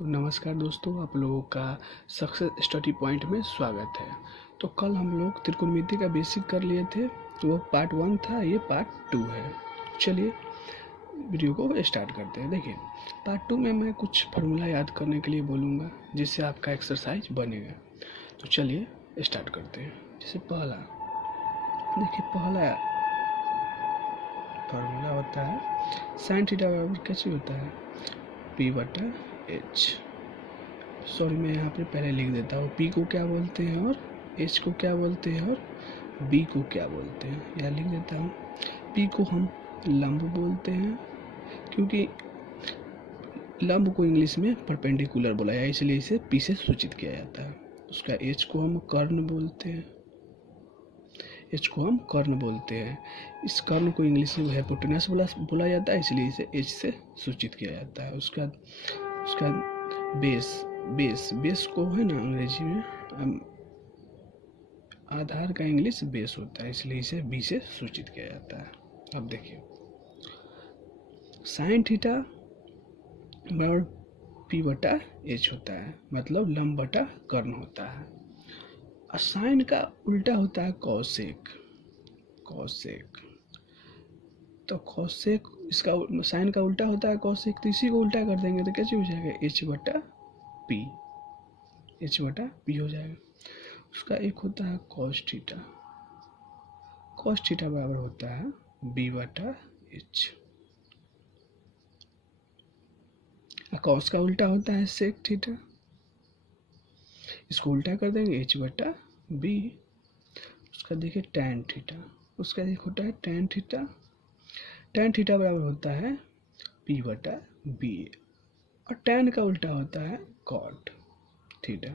तो नमस्कार दोस्तों, आप लोगों का सक्सेस स्टडी पॉइंट में स्वागत है। तो कल हम लोग त्रिकोणमिति का बेसिक कर लिए थे, तो वो पार्ट 1 था, ये पार्ट 2 है। चलिए वीडियो को स्टार्ट करते हैं। देखिए, पार्ट 2 में मैं कुछ फार्मूला याद करने के लिए बोलूँगा, जिससे आपका एक्सरसाइज बनेगा। तो चलिए स्टार्ट करते हैं। जैसे पहला, देखिए पहला फार्मूला होता है साइन थीटा बराबर कैसे होता है, P/H। सॉरी, मैं यहाँ पे पहले लिख देता हूँ पी को क्या बोलते हैं और एच को क्या बोलते हैं और बी को क्या बोलते हैं। यहाँ लिख देता हूँ, पी को हम लंब बोलते हैं, क्योंकि लंब को इंग्लिश में परपेंडिकुलर बोला जाए, इसलिए इसे पी से सूचित किया जाता है। उसका एच को हम कर्ण बोलते हैं, एच को हम कर्ण बोलते हैं। इस कर्ण को इंग्लिश में हाइपोटेनस बोला जाता है, इसलिए इसे एच से सूचित किया जाता है। उसका बेस को है ना अंग्रेजी में आधार का इंग्लिश बेस होता है, इसलिए इसे बी से सूचित किया जाता है। अब देखिए, साइन थीटा बराबर P/H होता है, मतलब लंब बटा कर्ण होता है। और साइन का उल्टा होता है कॉसेक। तो कॉसेक, इसका साइन का उल्टा होता है कॉसेक, तो इसी को उल्टा कर देंगे तो कैसे हो जाएगा, H/P हो जाएगा। उसका एक होता है कॉस थीटा बराबर होता है B/H। कॉस का उल्टा होता है सेक थीटा, इसको उल्टा कर देंगे H/B। उसका देखिए टैन थीटा, उसका एक होता है टैन थीटा बराबर होता है P/B। और टैन का उल्टा होता है कॉट थीटा,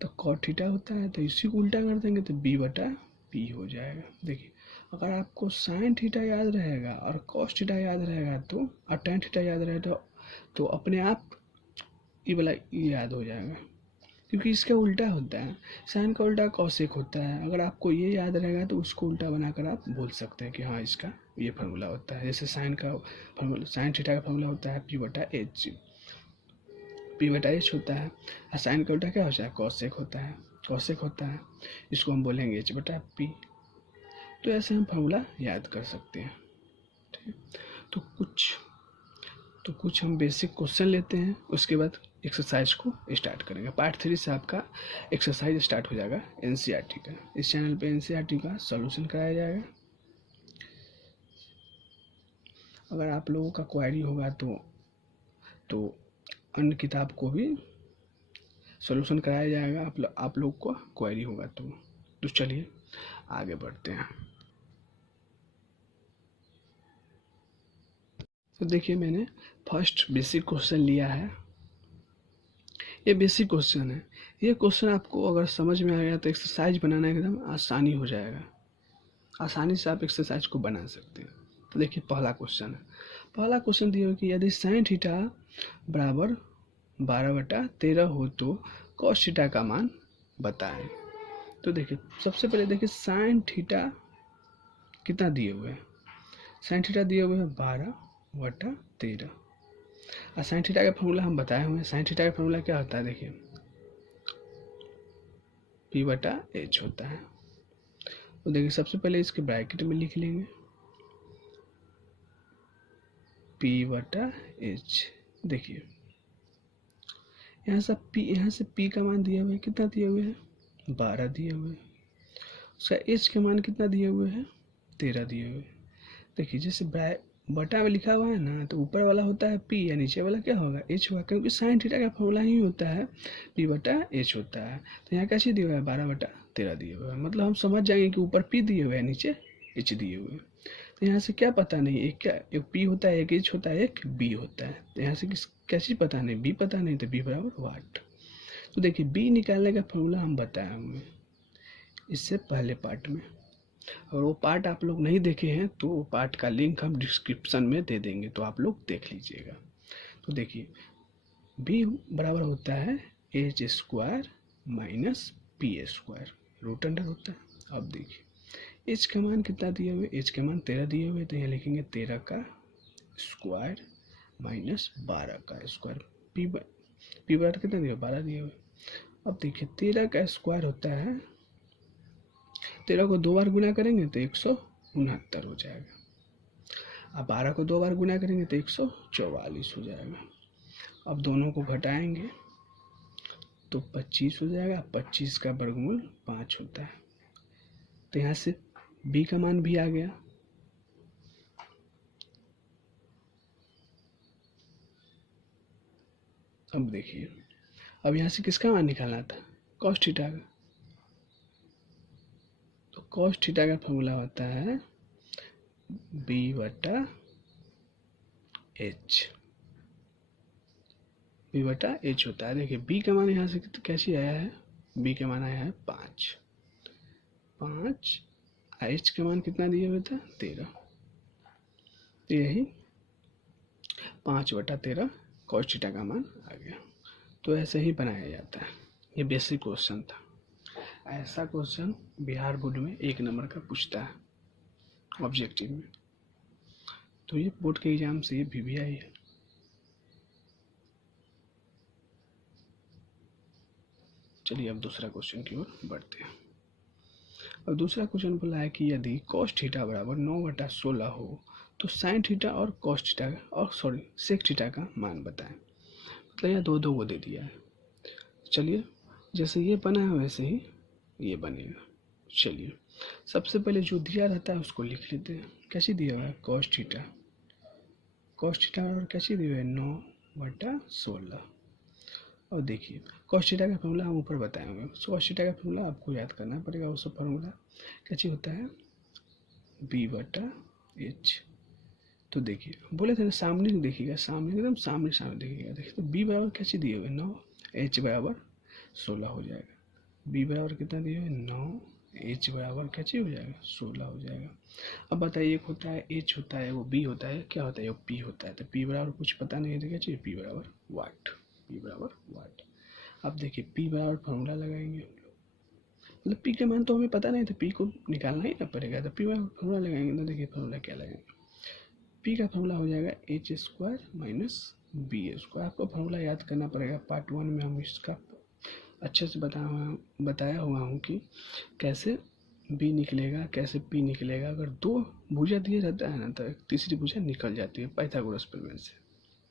तो कॉट थीटा होता है, तो इसी को उल्टा कर देंगे तो B/P हो जाएगा। देखिए, अगर आपको साइन थीटा याद रहेगा और कॉस थीटा याद रहेगा तो, और टैन थीटा याद रहेगा तो अपने आप ये वाला याद हो जाएगा, क्योंकि इसका उल्टा होता है। साइन का उल्टा कॉसेक होता है। अगर आपको ये याद रहेगा तो उसको उल्टा बनाकर आप बोल सकते हैं कि हाँ, इसका ये फार्मूला होता है। जैसे साइन थीटा का फार्मूला होता है P/H होता है, और साइन का उल्टा क्या होता है, कॉसेक होता है। इसको हम बोलेंगे H/P। तो ऐसे हम फार्मूला याद कर सकते हैं। ठीक, तो कुछ हम बेसिक क्वेश्चन लेते हैं, उसके बाद एक्सरसाइज को स्टार्ट करेंगे। पार्ट 3 से आपका एक्सरसाइज स्टार्ट हो जाएगा एनसीईआरटी का। इस चैनल पे एनसीईआरटी का सॉल्यूशन कराया जाएगा। अगर आप लोगों का क्वेरी होगा तो अन्य किताब को भी सॉल्यूशन कराया जाएगा, आप लोग को क्वेरी होगा तो चलिए आगे बढ़ते हैं। तो देखिए, मैंने फर्स्ट बेसिक क्वेश्चन लिया है। ये बेसिक क्वेश्चन है। ये क्वेश्चन आपको अगर समझ में आ गया तो एक्सरसाइज बनाना एकदम आसानी हो जाएगा, आसानी से आप एक्सरसाइज को बना सकते हैं। तो देखिए, पहला क्वेश्चन दिया कि यदि साइन थीटा बराबर 12/13 हो तो कॉस थीटा का मान बताएं। तो देखिए, सबसे पहले देखिए साइन थीटा कितना दिए हुए हैं, साइन थीटा दिए हुए हैं 12/13। और साइन थीटा का फॉर्मूला हम बताए हुए हैं। साइन थीटा का फॉर्मूला क्या होता है, देखिए P/H होता है। तो देखिए, सबसे पहले इसके ब्रैकेट में लिख लेंगे P/H। देखिए, यहाँ से P का मान दिया हुआ है, कितना दिए हुए हैं, 12 दिए हुए हैं। उसका H का मान कितना दिए हुए हैं, 13 दिए हुए हैं। देखिए, जैसे बटा में लिखा हुआ है ना, तो ऊपर वाला होता है P या नीचे वाला क्या होगा, H होगा, क्योंकि साइन थीटा का फॉर्मूला ही होता है P/H होता है। तो यहाँ कैसे दिया हुआ है, 12/13 दिए हुआ है। मतलब हम समझ जाएंगे कि ऊपर P दिए हुए हैं, नीचे H दिए हुए हैं। तो यहाँ से क्या पता नहीं, एक P होता है, एक H होता है, एक B होता है। तो यहाँ से कैसी पता नहीं, B पता नहीं, तो B बराबर वाट। तो देखिए, B निकालने का फॉर्मूला हम बताए होंगे इससे पहले पार्ट में, और वो पार्ट आप लोग नहीं देखे हैं तो वो पार्ट का लिंक हम डिस्क्रिप्शन में दे देंगे, तो आप लोग देख लीजिएगा। तो देखिए, B बराबर होता है H² minus P² root under होता है। अब देखिए, H का मान कितना दिए हुए, H का मान 13 दिए हुए, तो यहाँ लिखेंगे 13 का स्क्वायर माइनस 12 का स्क्वायर। पी बराबर कितना दिया, 12 दिया हुआ। अब देखिए 13 का स्क्वायर होता है, 13 को 2 बार गुना करेंगे तो 169 हो जाएगा। अब 12 को 2 बार गुना करेंगे तो 144 हो जाएगा। अब दोनों को घटाएंगे तो 25 हो जाएगा। 25 का वर्गमूल 5 होता है। तो यहाँ से b का मान भी आ गया। अब देखिए, अब यहाँ से किसका मान निकालना था, कॉस थीटा का। तो कॉस थीटा का फॉर्मूला होता है b/h। b/h होता है। देखिए b का मान यहाँ से कैसे आया है, b का मान आया है 5। h का मान कितना दिया हुआ था, 13। यही 5/13 कॉस थीटा का मान आ गया। तो ऐसे ही बनाया जाता है। ये बेसिक क्वेश्चन था। ऐसा क्वेश्चन बिहार बोर्ड में 1 नंबर का पूछता है ऑब्जेक्टिव में। तो ये बोर्ड के एग्जाम से ये भी आई है। चलिए अब दूसरा क्वेश्चन की ओर बढ़ते हैं। अब दूसरा क्वेश्चन बोला है कि यदि कॉस थीटा बराबर 9/16 हो तो साइन थीटा और कॉस थीटा और सेक थीटा का मान बताएं। मतलब यहाँ 2 को दे दिया है। चलिए जैसे ये बना है वैसे ही ये बनेगा। चलिए सबसे पहले जो दिया रहता है उसको लिख लेते हैं। कैसे दिया हुआ है, कॉस थीटा और कैसे दिया हुआ है 9/16। और देखिए कॉस थीटा का फॉर्मूला हम ऊपर बताए हुए। कॉस थीटा का फॉर्मूला आपको याद करना पड़ेगा। वो सब फॉर्मूला कैसे होता है, b/h। तो देखिए बोले थे सामने देखिएगा, सामने एकदम सामने देखिएगा। देखिए तो b बराबर कैसे दिए हुए 9, h बराबर 16 हो जाएगा। b बराबर कितना दिए हुए 9, h बराबर कैसे हो जाएगा 16 हो जाएगा। अब बताइए एक होता है h होता है, वो b होता है, क्या होता है वो p होता है। तो p बराबर कुछ पता नहीं है तो क्या चाहिए, p बराबर वाट। अब देखिए p बराबर फॉर्मूला लगाएंगे। मतलब p का मान तो हमें पता नहीं, तो p को निकालना ही ना पड़ेगा। तो p बराबर फॉर्मूला लगाएंगे। तो देखिए फॉर्मूला क्या लगाएंगे, p का फॉर्मूला हो जाएगा h² - b²। आपको फॉर्मूला याद करना पड़ेगा। पार्ट 1 में हम इसका अच्छे से बताया हुआ हूँ कि कैसे b निकलेगा, कैसे p निकलेगा। अगर 2 भुजा दिए रहता है ना तो एक तीसरी भुजा निकल जाती है पाइथागोरस प्रमेय से।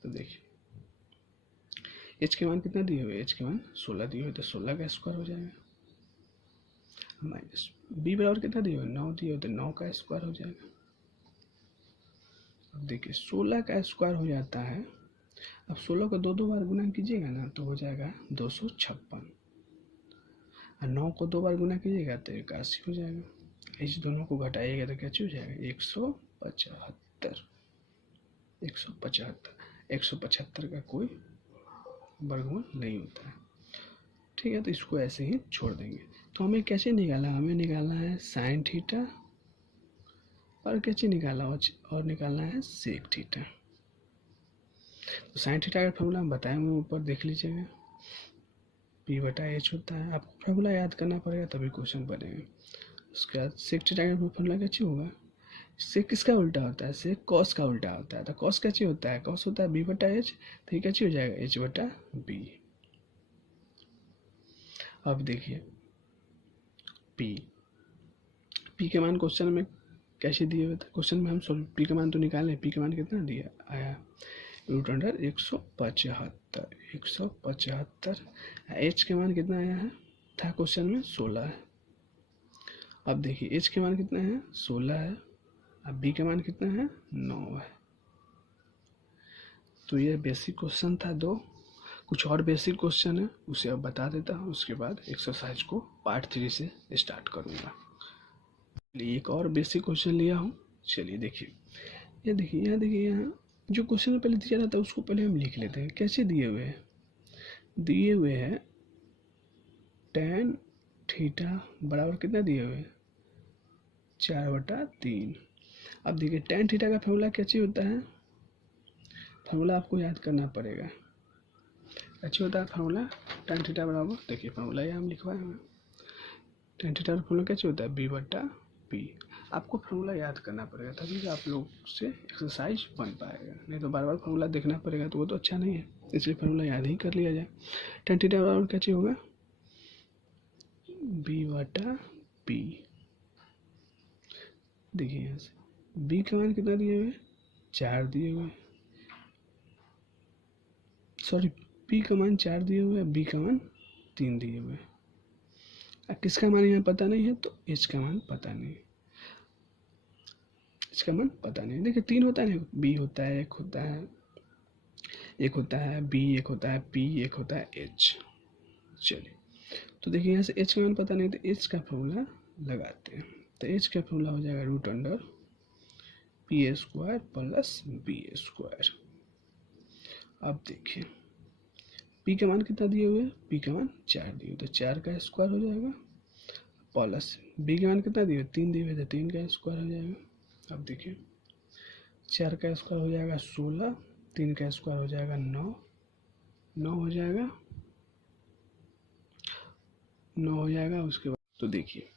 तो देखिए h के मान कितना दिए हुए, h के मान 16 दिए हुए, तो 16 का स्क्वायर हो जाएगा। माइनस b बराबर कितना दिए हुए, 9 दिए हुए, तो 9 का स्क्वायर हो जाएगा। अब देखिए 16 का स्क्वायर हो जाता है। अब 16 को 2 बार गुना कीजिएगा ना तो हो जाएगा 256। और 9 को 2 बार गुना कीजिएगा तो 81 हो जाएगा। इस दोनों को घटाइएगा तो क्या हो जाएगा 175। 175 का कोई वर्गमूल नहीं होता है। ठीक है, तो इसको ऐसे ही छोड़ देंगे। तो हमें कैसे निकाला, हमें निकालना है साइन थीटा और कैसे निकाला और निकालना है सेक थीटा। तो साइन थीटा का फॉर्मूला हम बताए हुए ऊपर देख लीजिएगा, p/h होता है। आपको फॉर्मूला याद करना पड़ेगा तभी क्वेश्चन बनेगा। उसके बाद सेक थीटा का फॉर्मूला कैसे होगा, सेक किसका उल्टा होता है, सेक कॉस का उल्टा होता है। तो कॉस कैसे होता है, कॉस होता है b/h। तो ये कैसे हो जाएगा h/b। अब देखिए p के मान क्वेश्चन में कैसे दिए हुए थे। क्वेश्चन में हम p का मान तो निकालें, p का मान कितना दिया आया √175। h के मान कितना आया है, था क्वेश्चन में 16 है। अब देखिए h के मान कितना है 16 है, अब b का मान कितना है 9 है। तो ये बेसिक क्वेश्चन था 2। कुछ और बेसिक क्वेश्चन है उसे अब बता देता हूँ, उसके बाद एक्सरसाइज को पार्ट 3 से स्टार्ट करूँगा। एक और बेसिक क्वेश्चन लिया हूँ। चलिए देखिए, ये देखिए यहाँ जो क्वेश्चन पहले दिया रहता है उसको पहले हम लिख लेते हैं। कैसे दिए हुए हैं, दिए हुए हैं tan थीटा बराबर कितना दिए हुए हैं 4/3। अब देखिए tan थीटा का फॉर्मूला कैसे होता है, फॉर्मूला आपको याद करना पड़ेगा। कैसे होता है फॉर्मूला, tan थीटा बराबर, देखिए फॉर्मूला ये हम लिखवाए हैं। tan थीटा का फॉर्मूला कैसे होता है b/p। आपको फार्मूला याद करना पड़ेगा, तभी आप लोग से एक्सरसाइज बन पाएगा, नहीं तो बार बार फार्मूला देखना पड़ेगा तो वो तो अच्छा नहीं है। इसलिए फार्मूला याद ही कर लिया जाए। tan थीटा बराबर क्या चाहिए होगा, b/p। देखिए यहाँ से b का मान कितना दिए हुए, 4 दिए हुए, सॉरी p का मान 4 दिए हुए, b का मान 3 दिए हुए। किसका मान यहाँ पता नहीं है तो h का मान पता नहीं है, इसका मान पता नहीं। देखिए 3 होता है, b होता है, एक होता है b, एक होता है p, एक होता है h। चलिए तो देखिए यहाँ से h का मान पता नहीं तो h का फॉर्मूला लगाते हैं। तो h का फॉर्मूला हो जाएगा √p² प्लस b²। अब देखिए p का मान कितना दिए हुए, p का मान 4 दिए हुए तो 4 का स्क्वायर हो जाएगा, प्लस b का मान कितना दिए, 3 दिए हुए तो 3 का स्क्वायर हो जाएगा। अब देखिए 4 का स्क्वायर हो जाएगा 16, 3 का स्क्वायर हो जाएगा 9 हो जाएगा, 9 हो जाएगा। उसके बाद तो देखिए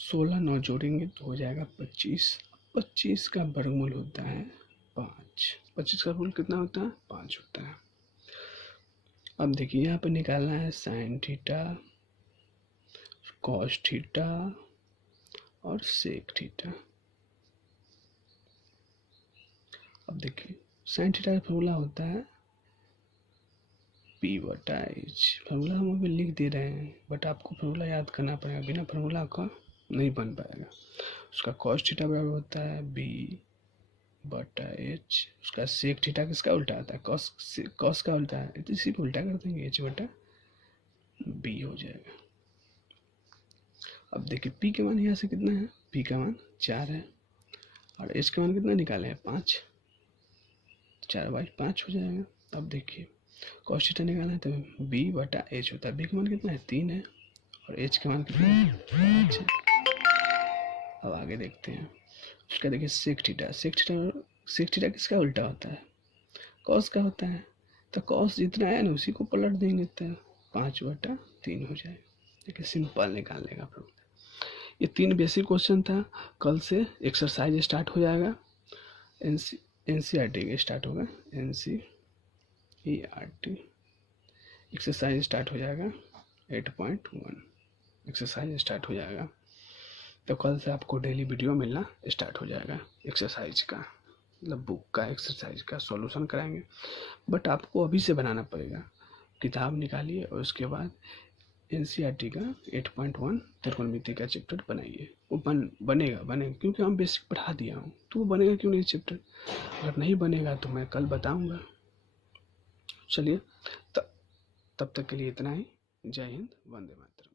16 9 जोड़ेंगे तो हो जाएगा 25। 25 का वर्गमूल होता है 5। 25 का वर्गमूल कितना होता है, 5 होता है। अब देखिए यहाँ पर निकालना है साइन थीटा, कॉस थीटा और सेक थीटा। अब देखिए साइन थीटा का फॉर्मूला होता है p/h। फार्मूला हम अभी लिख दे रहे हैं, बट आपको फार्मूला याद करना पड़ेगा, बिना फार्मूला का नहीं बन पाएगा। उसका कॉस थीटा बराबर होता है b/h। उसका सेक थीटा किसका उल्टा आता है, कॉस का उल्टा है, तो इसी को उल्टा कर देंगे, h/b हो जाएगा। अब देखिए p के मान यहाँ से कितना है, p का मान 4 है और h का मान कितना निकाले हैं 5, 4/5 हो जाएगा। अब देखिए कॉस थीटा निकालना है तो b/h होता है, b का मान कितना है 3 है और h का मान कितना है 5 है। अब आगे देखते हैं उसका, देखिए सेक थीटा किसका उल्टा होता है, कॉस का होता है, तो कॉस जितना है ना उसी को पलट देंगे तो 5/3 हो जाएगा। देखिए सिंपल निकालने का प्रॉब्लम। ये 3 बेसिक क्वेश्चन था। कल से एक्सरसाइज स्टार्ट हो जाएगा, NCERT स्टार्ट होगा, NCERT एक्सरसाइज स्टार्ट हो जाएगा 8.1 एक्सरसाइज स्टार्ट हो जाएगा। तो कल से आपको डेली वीडियो मिलना स्टार्ट हो जाएगा एक्सरसाइज का, मतलब बुक का एक्सरसाइज का सॉल्यूशन कराएंगे। बट आपको अभी से बनाना पड़ेगा, किताब निकालिए और उसके बाद NCERT का 8.1 त्रिकोणमिति का चैप्टर बनाइए। वो बनेगा क्योंकि हम बेसिक पढ़ा दिया हूँ, तो वो बनेगा क्यों नहीं चैप्टर। अगर नहीं बनेगा तो मैं कल बताऊँगा। चलिए तब तक के लिए इतना ही। जय हिंद, वंदे मातरम।